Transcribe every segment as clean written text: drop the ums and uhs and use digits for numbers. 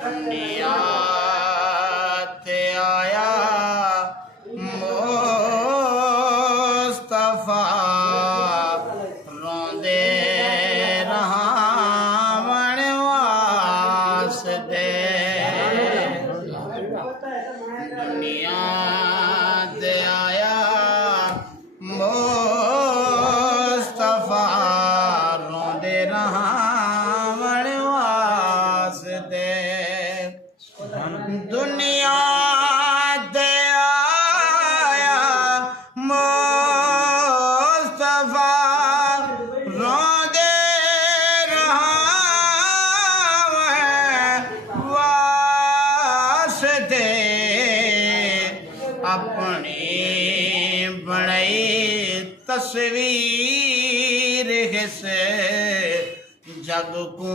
दुनिया ते आया मुस्तफा रोंदे रहावण वास्ते दुनिया ते आया मुस्तफा रोंदे रहावण वास्ते दुनिया ते आया मुस्तफा रोंदे रहावण वास्ते अपनी बनाई तस्वीर से जग को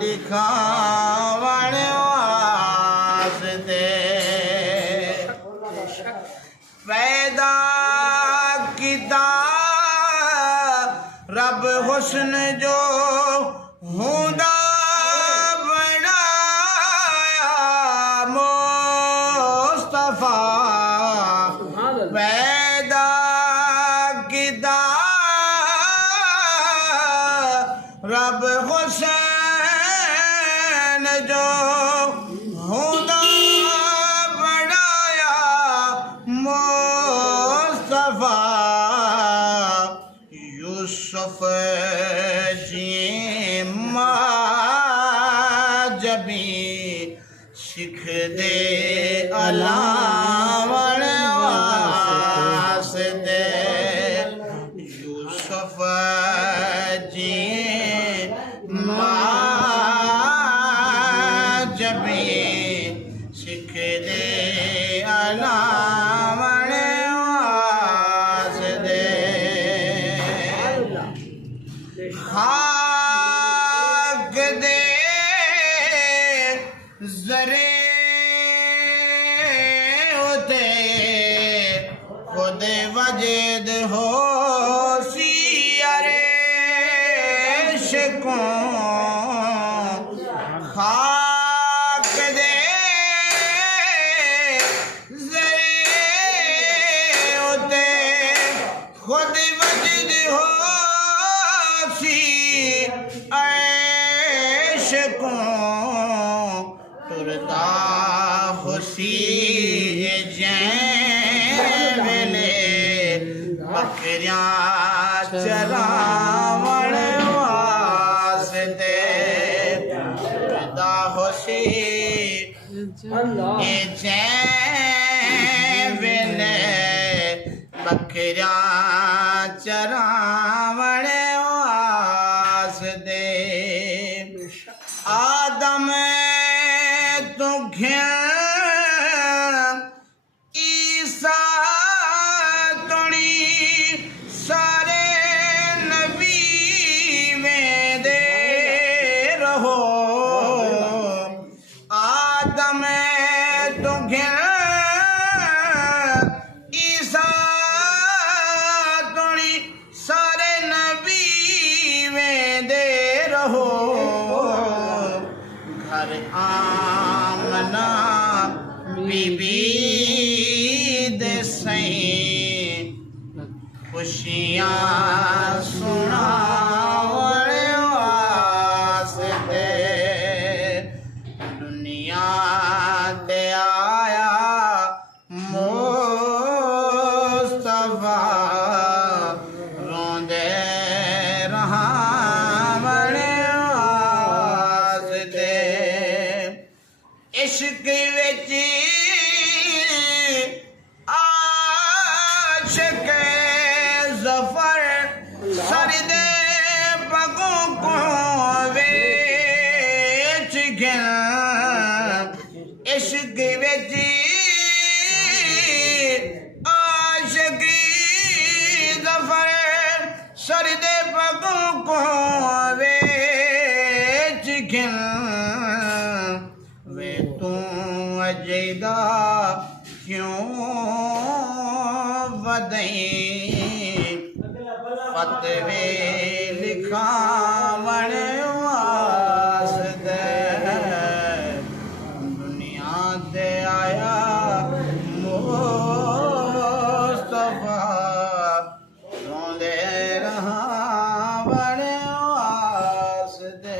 दिखावण वास्ते पैदा किता रब हुस्न जो हुंदा बनाया मुस्तफा पैदा किता रब हुसैन जो हुदा बनाया मुस्तफा यूसुफ जी जबी सिख दे अलावण वास्ते यूसुफ जी जबी सिख दे अलावण वास्ते खाक दे जरे होते खुद वजद हो सियारे शिकों खाक दे जरे होते खुद वजद हो शिकों तुरदा खुशी जैले बकरियां चरावण वास्ते तुरदा खुशी जैले बकरियां चरावण वास्ते आदम तो ईसा तोड़ी सारे नबी में दे रहो आदम तो ईसा तोड़ी सारे नबी में दे रहो घर आमना बीबी दे सई खुशियां सुनावण वास्ते दुनिया ते आया मुस्तफा रोंदे रहावण वास्ते इश्क विच आशिक ज़फ़र सरदे पगों को वेच गया इश्क विच आशिक ज़फ़र सरदे पगों को वेच गया वे तू अजैदा क्यों वदई फतवे लिखावण वास्ते जिउंदे रहां बड़े वास्ते